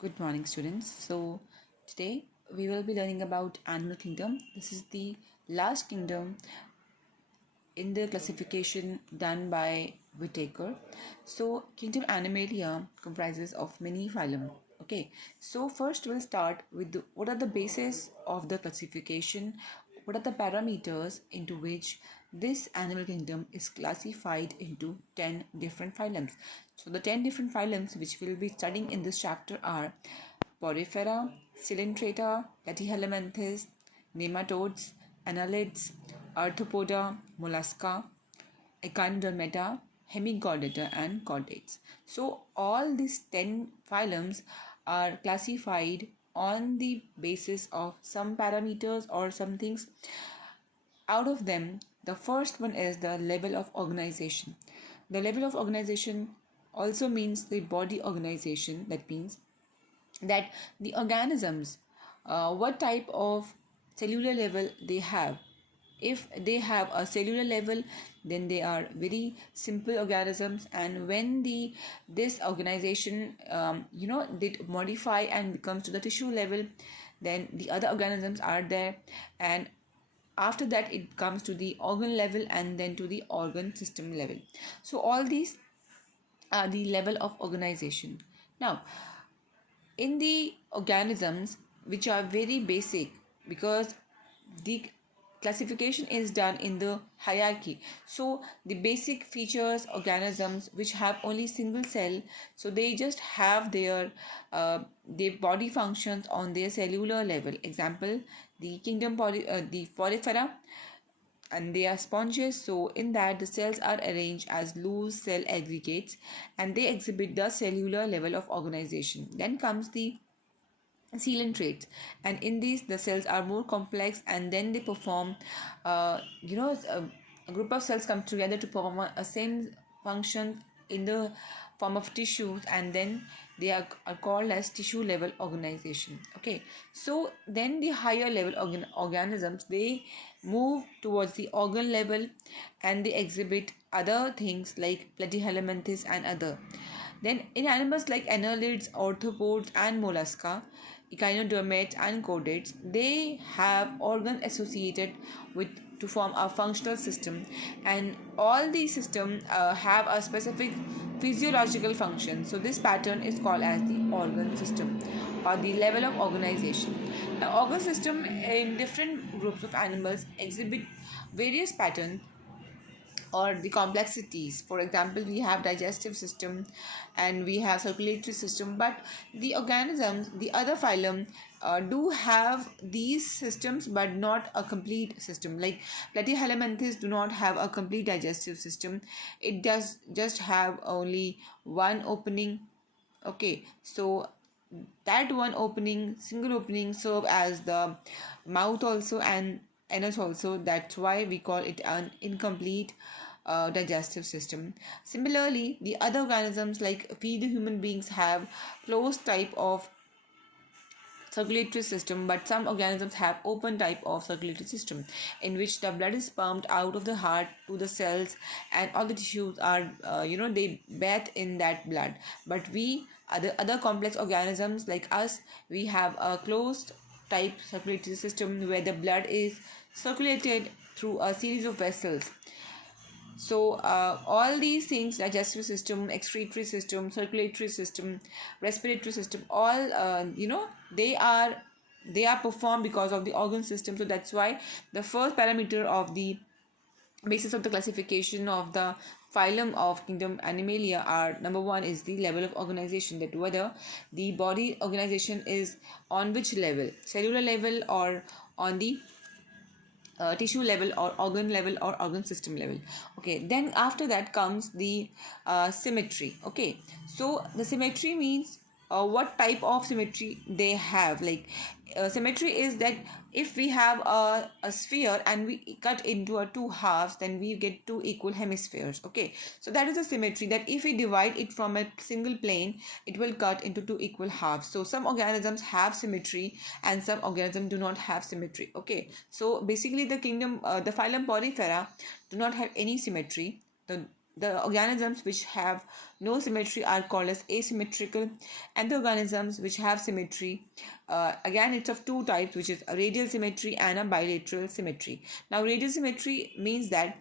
Good morning, students. So today we will be learning about animal kingdom. This is the last kingdom in the classification done by Whitaker. So kingdom Animalia comprises of many phylum. Okay, so first we'll start with what are the bases of the classification, what are the parameters into which this animal kingdom is classified into 10 different phylums. So the 10 different phylums which we'll be studying in this chapter are Polyphera, Coelenterata, Platyhelminthes, nematodes, annelids, arthropoda, mollusca, Echinodermata, hemichordata, and chordates. So all these 10 phylums are classified on the basis of some parameters or some things. Out of them, the first one is the level of organization. The level of organization also means the body organization. That means that the organisms, what type of cellular level they have. If they have a cellular level, then they are very simple organisms, and when this organization they modify and becomes to the tissue level, then the other organisms are there, and after that it comes to the organ level and then to the organ system level. So all these are the level of organization. Now in the organisms which are very basic, because the classification is done in the hierarchy, so the basic features organisms which have only single cell, so they just have their body functions on their cellular level. Example, the the Polyphera, and they are sponges. So in that the cells are arranged as loose cell aggregates and they exhibit the cellular level of organization. Then comes the traits, and in these the cells are more complex and then they perform a group of cells come together to perform a same function in the form of tissues, and then they are called as tissue level organization. Okay, so then the higher level organisms, they move towards the organ level and they exhibit other things like platyhelminthes and other. Then in animals like annelids, arthropods and mollusca, echinoderms and chordates, they have organs associated with to form a functional system, and all these systems have a specific physiological function. So this pattern is called as the organ system or the level of organization. The organ system in different groups of animals exhibit various patterns or the complexities. For example, we have digestive system and we have circulatory system, but the organisms, the other phylum, do have these systems but not a complete system. Like platyhelminthes do not have a complete digestive system, it does just have only one opening. Okay, so that one opening, single opening, serve as the mouth also and anus also. That's why we call it an incomplete digestive system. Similarly, the other organisms like we the human beings have closed type of circulatory system, but some organisms have open type of circulatory system in which the blood is pumped out of the heart to the cells and all the tissues are they bathe in that blood. But we other complex organisms like us, we have a closed type circulatory system where the blood is circulated through a series of vessels. So all these things, digestive system, excretory system, circulatory system, respiratory system, all they are performed because of the organ system. So that's why the first parameter of the basis of the classification of the phylum of kingdom Animalia are: number one is the level of organization, that whether the body organization is on which level, cellular level or on the tissue level or organ system level. Okay, then after that comes the symmetry. Okay, so the symmetry means what type of symmetry they have. Like symmetry is that if we have a sphere and we cut into a two halves, then we get two equal hemispheres. Okay, so that is a symmetry, that if we divide it from a single plane, it will cut into two equal halves. So some organisms have symmetry and some organisms do not have symmetry. Okay, so basically the phylum Polyphera do not have any symmetry. the organisms which have no symmetry are called as asymmetrical, and the organisms which have symmetry, again it's of two types, which is a radial symmetry and a bilateral symmetry. Now radial symmetry means that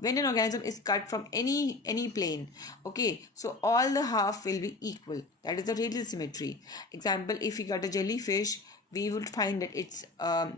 when an organism is cut from any plane, okay, so all the half will be equal. That is the radial symmetry. Example, if we cut a jellyfish, we would find that it's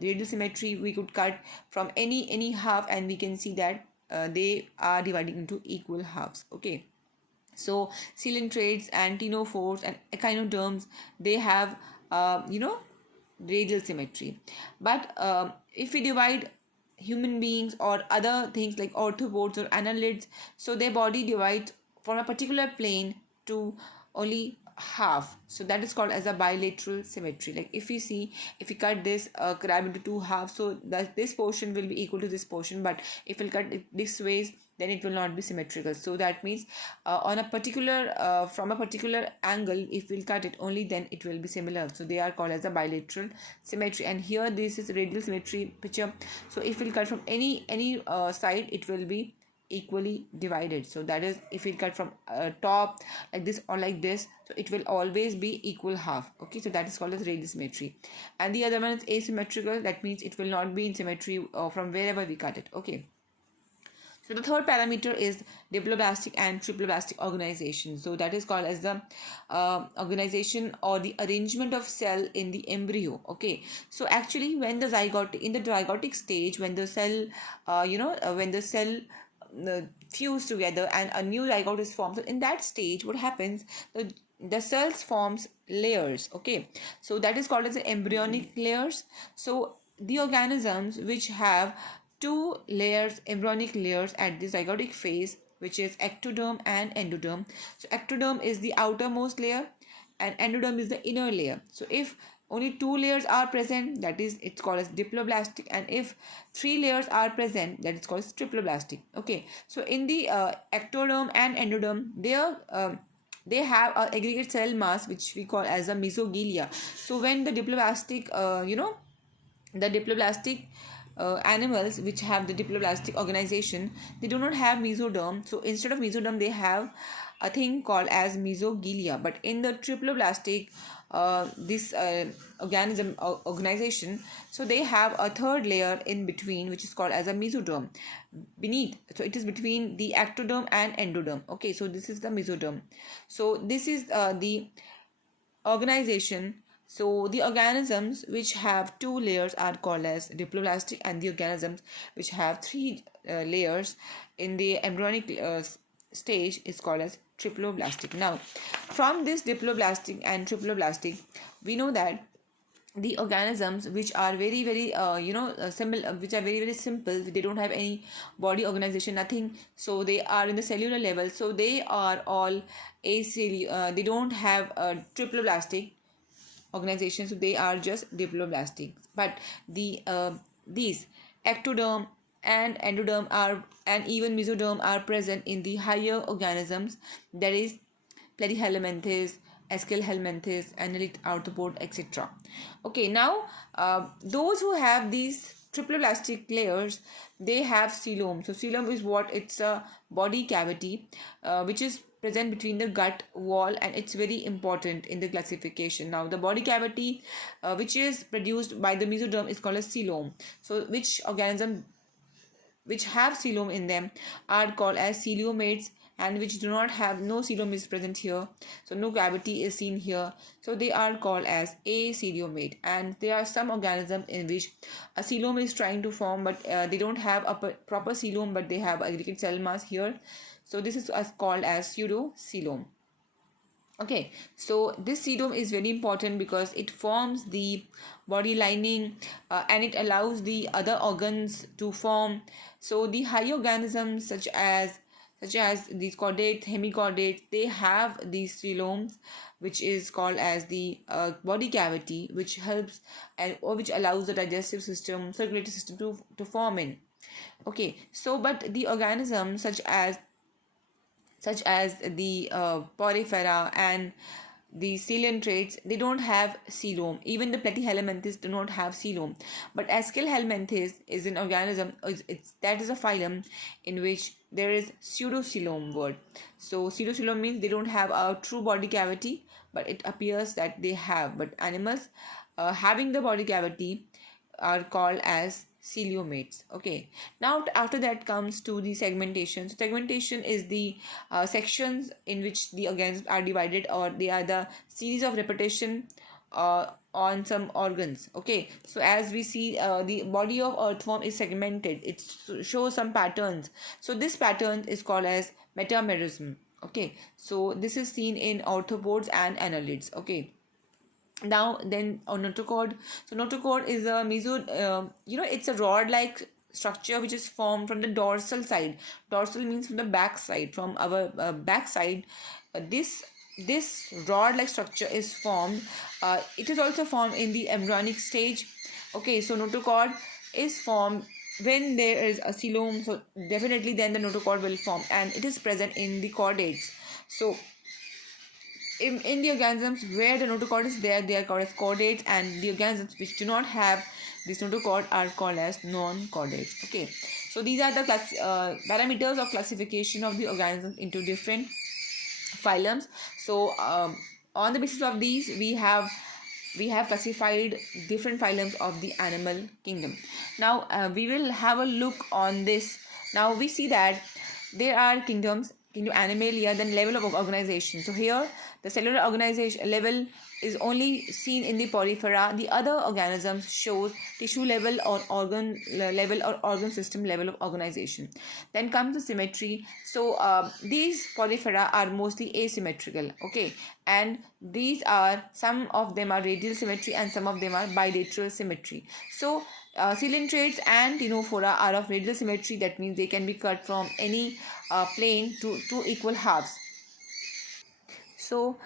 radial symmetry. We could cut from any half and we can see that they are divided into equal halves. Okay, so coelentrates and ctenophores and echinoderms, they have radial symmetry. But if we divide human beings or other things like orthopods or annelids, so their body divides from a particular plane to only half, so that is called as a bilateral symmetry. Like if we cut this crab into two halves, so that this portion will be equal to this portion, but if we cut it this ways, then it will not be symmetrical. So that means on a particular from a particular angle, if we'll cut it only, then it will be similar. So they are called as a bilateral symmetry. And here this is radial symmetry picture. So if we'll cut from any side, it will be equally divided. So that is, if we cut from top like this or like this, so it will always be equal half. Okay, so that is called as radial symmetry. And the other one is asymmetrical. That means it will not be in symmetry from wherever we cut it. Okay, so the third parameter is diploblastic and triploblastic organization. So that is called as the organization or the arrangement of cell in the embryo. Okay, so actually when the zygotic stage, when the cell when the cell fuse together and a new zygote is formed, so in that stage what happens, the cells forms layers. Okay, so that is called as the embryonic layers. So the organisms which have two layers, embryonic layers at the zygotic phase, which is ectoderm and endoderm. So ectoderm is the outermost layer and endoderm is the inner layer. So if only two layers are present, that is, it's called as diploblastic, and if three layers are present, that is called as triploblastic. Okay, so in the ectoderm and endoderm, they have a aggregate cell mass which we call as a mesogilia. So when the diploblastic the diploblastic animals which have the diploblastic organization, they do not have mesoderm. So instead of mesoderm, they have a thing called as mesogilia. But in the triploblastic this organization, so they have a third layer in between, which is called as a mesoderm beneath. So it is between the ectoderm and endoderm. Okay, so this is the mesoderm. So this is the organization. So the organisms which have two layers are called as diploblastic, and the organisms which have three layers in the embryonic stage is called as triploblastic. Now, from this diploblastic and triploblastic, we know that the organisms which are very which are very simple, they don't have any body organization, nothing, so they are in the cellular level, so they are all they don't have a triploblastic organization, so they are just diploblastic. But the these ectoderm and endoderm are, and even mesoderm are present in the higher organisms, that is platyhelminthes, Eschelhelminthes, annelid arthropod, etc. Okay, now those who have these triploblastic layers, they have coelom. So coelom is what? It's a body cavity which is present between the gut wall, and it's very important in the classification. Now the body cavity which is produced by the mesoderm is called as coelom. So which organism which have coelom in them are called as coelomates, and which do not have, no coelom is present here, so no cavity is seen here, so they are called as acoelomate. And there are some organisms in which a coelom is trying to form, but they don't have a proper coelom, but they have aggregate cell mass here, so this is called as pseudocoelom. Okay, so this coelom is very important because it forms the body lining and it allows the other organs to form. So the high organisms such as these chordates, hemichordates, they have these coeloms, which is called as the body cavity, which helps or which allows the digestive system, circulatory system to form in. Okay, so but the organisms such as the Polyphrata and the coelentrates, they don't have coelom. Even the platyhelminthes do not have coelom. But Aschelhelminthes is an organism, that is a phylum in which there is pseudocoelom word. So pseudocoelom means they don't have a true body cavity, but it appears that they have. But animals having the body cavity are called as coelomates. Okay, now after that comes to the segmentation. So segmentation is the sections in which the organisms are divided, or they are the series of repetition on some organs. Okay, so as we see, the body of earthworm is segmented. It shows some patterns. So this pattern is called as metamerism. Okay, so this is seen in arthropods and annelids. Okay, now then on notochord. So notochord is a it's a rod like structure which is formed from the dorsal side. Dorsal means from the back side, from our back side. This rod like structure is formed. It is also formed in the embryonic stage. Okay, so notochord is formed when there is a coelom. So definitely then the notochord will form, and it is present in the chordates. So in the organisms where the notochord is there, they are called as chordates, and the organisms which do not have this notochord are called as non-chordates. Okay, so these are the parameters of classification of the organisms into different phylums. So on the basis of these, we have classified different phylums of the animal kingdom. Now we will have a look on this. Now we see that there are kingdom Animalia, then level of organization. So here the cellular organization level is only seen in the Polyphata. The other organisms shows tissue level or organ level or organ system level of organization. Then comes the symmetry. So these Polyphata are mostly asymmetrical. Okay, and these are, some of them are radial symmetry and some of them are bilateral symmetry. So coelentrates and ctenophora are of radial symmetry. That means they can be cut from any plane to two equal halves. So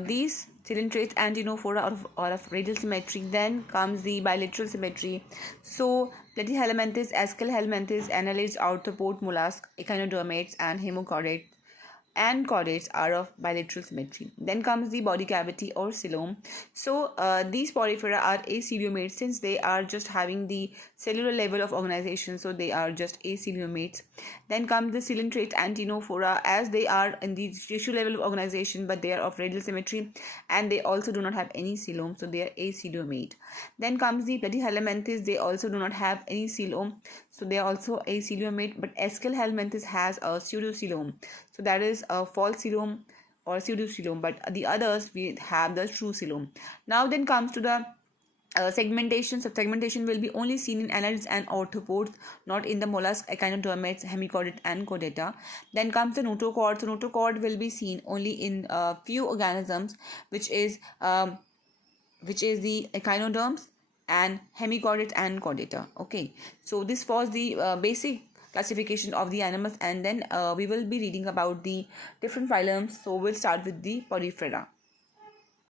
these coelentrates and ctenophora are of radial symmetry. Then comes the bilateral symmetry. So platyhelminthes, Aschelhelminthes, annelids, arthropod, mollusk, echinodermates, and hemochordates and chordates are of bilateral symmetry. Then comes the body cavity or coelom. So these Polyphata are acoelomates, since they are just having the cellular level of organization, so they are just acoelomates. Then comes the coelentrates and ctenophora, as they are in the tissue level of organization, but they are of radial symmetry, and they also do not have any coelom, so they are acoelomate. Then comes the platyhelminthes. They also do not have any coelom, so they are also acoelomate. But Aschelhelminthes has a pseudocoelom, so that is a false coelom or pseudocoelom, but the others we have the true coelom. Now then comes to the segmentation. So segmentation will be only seen in annelids and arthropods, not in the mollusk, echinodermates, hemichordate, and chordata. Then comes the notochord. So notochord will be seen only in few organisms, which is the echinoderms and hemichordates and chordata. Okay, so this was the basic classification of the animals, and then we will be reading about the different phylums. So we'll start with the Polyphrata.